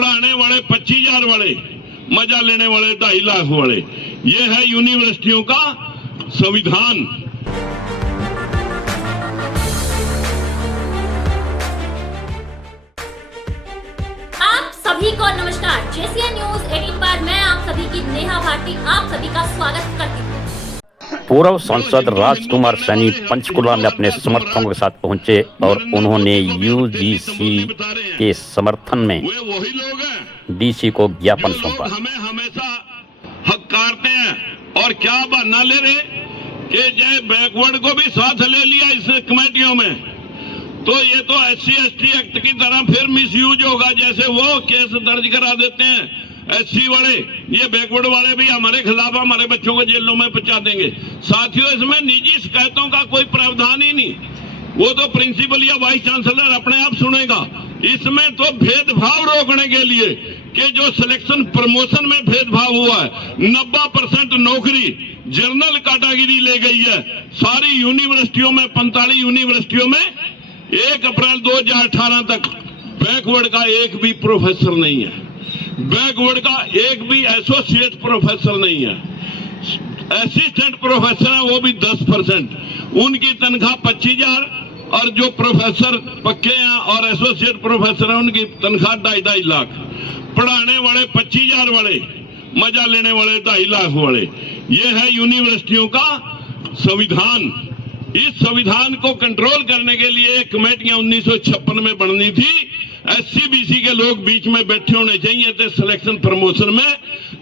पढ़ाने वाले 25,000 वाले, मजा लेने वाले 2.5 लाख वाले। ये है यूनिवर्सिटियों का संविधान। आप सभी को नमस्कार। जेसीएन न्यूज 18 पर मैं आप सभी की नेहा भारती आप सभी का स्वागत करती हूँ। पूर्व सांसद राजकुमार सैनी पंचकुला में अपने समर्थकों के साथ पहुंचे और उन्होंने यूजीसी के समर्थन में डीसी को ज्ञापन सौंपा। हमें हमेशा हकारते हैं और क्या बहाना ले रहे कि जय बैकवर्ड को भी साथ ले लिया इस कमेटियों में, तो ये तो SC/ST एक्ट की तरह फिर मिसयूज होगा। जैसे वो केस दर्ज करा देते हैं SC वाले, ये बैकवर्ड वाले भी हमारे खिलाफ हमारे बच्चों को जेलों में पहुंचा देंगे। साथियों, इसमें निजी शिकायतों का कोई प्रावधान ही नहीं, वो तो प्रिंसिपल या वाइस चांसलर अपने आप सुनेगा। इसमें तो भेदभाव रोकने के लिए कि जो सिलेक्शन प्रमोशन में भेदभाव हुआ है, 90% नौकरी जनरल कैटेगरी ले गई है। सारी यूनिवर्सिटियों में 45 यूनिवर्सिटियों में 1 अप्रैल 2018 तक बैकवर्ड का एक भी प्रोफेसर नहीं है, बैकवर्ड का एक भी एसोसिएट प्रोफेसर नहीं है। असिस्टेंट प्रोफेसर है वो भी 10%, उनकी तनख्वाह 25,000 और जो प्रोफेसर पक्के हैं और एसोसिएट प्रोफेसर हैं उनकी तनख्वाह 2.5 लाख। पढ़ाने वाले 25,000 वाले, मजा लेने वाले 2.5 लाख वाले। ये है यूनिवर्सिटियों का संविधान। इस संविधान को कंट्रोल करने के लिए कमेटियां 1956 में बननी थी। SC/BC के लोग बीच में बैठे होने चाहिए थे सिलेक्शन प्रमोशन में,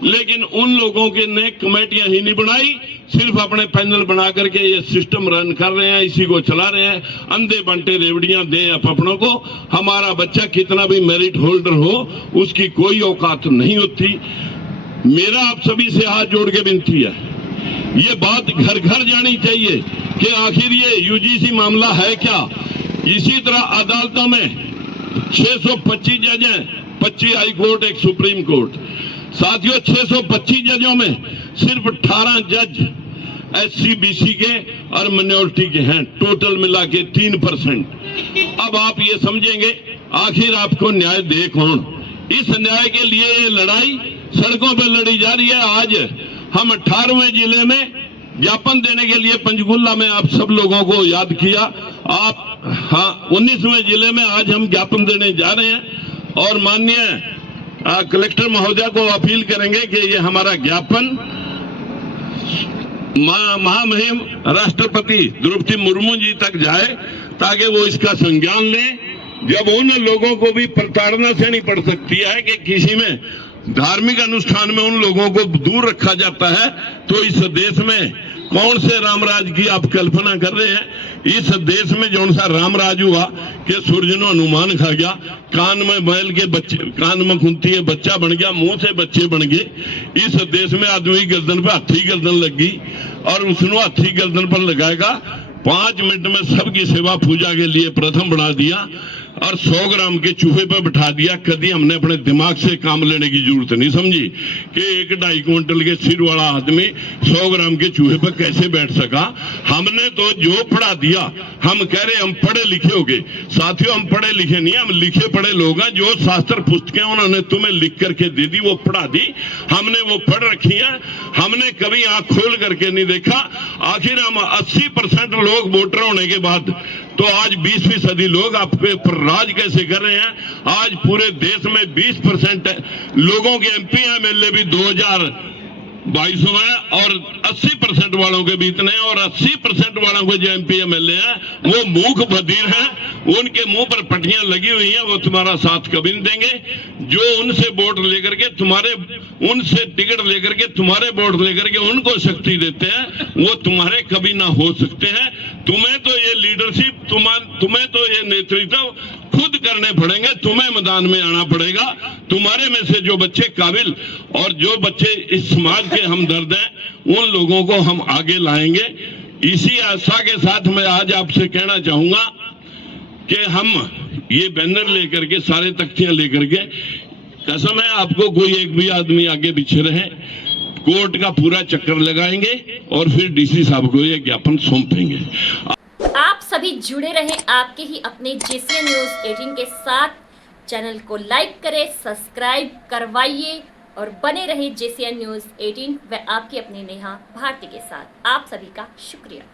लेकिन उन लोगों के ने कमेटियां ही नहीं बनाई, सिर्फ अपने पैनल बना करके ये सिस्टम रन कर रहे हैं, इसी को चला रहे हैं। अंधे बंटे रेवड़ियां दें अपनों को। हमारा बच्चा कितना भी मेरिट होल्डर हो, उसकी कोई औकात नहीं होती। मेरा आप सभी से हाथ जोड़ के विनती है, ये बात घर घर जानी चाहिए कि आखिर ये UGC मामला है क्या। इसी तरह अदालतों में 625 जज हैं, 25 हाई कोर्ट, एक सुप्रीम कोर्ट। साथियों, 625 जजों में सिर्फ 18 जज SC/BC के और माइनॉरिटी के हैं, टोटल मिला के 3%। अब आप ये समझेंगे आखिर आपको न्याय दे कौन। इस न्याय के लिए ये लड़ाई सड़कों पर लड़ी जा रही है। आज हम 18वें जिले में ज्ञापन देने के लिए पंचकुला में आप सब लोगों को याद किया। आप 19वें जिले में आज हम ज्ञापन देने जा रहे हैं और माननीय कलेक्टर महोदय को अपील करेंगे कि ये हमारा ज्ञापन महामहिम राष्ट्रपति द्रौपदी मुर्मू जी तक जाए, ताकि वो इसका संज्ञान लें। जब उन लोगों को भी प्रताड़ना से नहीं पड़ सकती है कि किसी में धार्मिक अनुष्ठान में उन लोगों को दूर रखा जाता है, तो इस देश में कौन से रामराज की आप कल्पना कर रहे हैं। इस देश में जौन सा रामराज हुआ कि सूर्य ने हनुमान खा गया, कान में बैल के बच्चे, कान में खुंती है बच्चा बन गया, मुंह से बच्चे बन गए। इस देश में आदमी गर्दन पर हाथी गर्दन लग गई और उसने हाथी गर्दन पर लगाएगा। 5 मिनट में सबकी सेवा पूजा के लिए प्रथम बढ़ा दिया और 100 ग्राम के चूहे पर बिठा दिया। कभी हमने अपने दिमाग से काम लेने की जरूरत नहीं समझी कि 1-2.5 क्विंटल के सिर वाला आदमी 100 ग्राम के चूहे पर कैसे बैठ सका। हमने तो जो पढ़ा दिया, हम कह रहे हम पढ़े लिखे हो गए। साथियों, हम पढ़े लिखे नहीं, हम लिखे पढ़े लोग हैं। जो शास्त्र पुस्तकें उन्होंने तुम्हें लिख करके दे दी, वो पढ़ा दी, हमने वो पढ़ रखी है। हमने कभी आंख खोल करके नहीं देखा। आखिर हम 80% लोग वोटर होने के बाद तो आज 20% लोग आपके ऊपर राज कैसे कर रहे हैं। आज पूरे देश में 20% लोगों के MP MLA भी 2022 में और 80% वालों के भी इतने, और 80% वालों के जो MP MLA हैं वो मूक बधिर हैं, उनके मुंह पर पट्टियां लगी हुई हैं। वो तुम्हारा साथ कभी नहीं देंगे। जो उनसे वोट लेकर के तुम्हारे, उनसे टिकट लेकर के तुम्हारे वोट लेकर के उनको शक्ति देते हैं, वो तुम्हारे कभी ना हो सकते हैं। तुम्हें तो ये लीडरशिप, तुम्हें तो ये नेतृत्व खुद करने पड़ेंगे। तुम्हें मैदान में आना पड़ेगा। तुम्हारे में से जो बच्चे काबिल और जो बच्चे इस समाज के हमदर्द हैं, उन लोगों को हम आगे लाएंगे। इसी आशा के साथ मैं आज आपसे कहना चाहूंगा कि हम ये बैनर लेकर के, सारे तख्तियां लेकर के, कसम है आपको कोई एक भी आदमी आगे पीछे रहे, कोर्ट का पूरा चक्कर लगाएंगे और फिर डीसी साहब को ये ज्ञापन सौंपेंगे। आप सभी जुड़े रहें आपके ही अपने जेसीएन न्यूज 18 के साथ। चैनल को लाइक करें, सब्सक्राइब करवाइए और बने रहे JCN न्यूज़ 18 व आपकी अपनी नेहा भारती के साथ। आप सभी का शुक्रिया।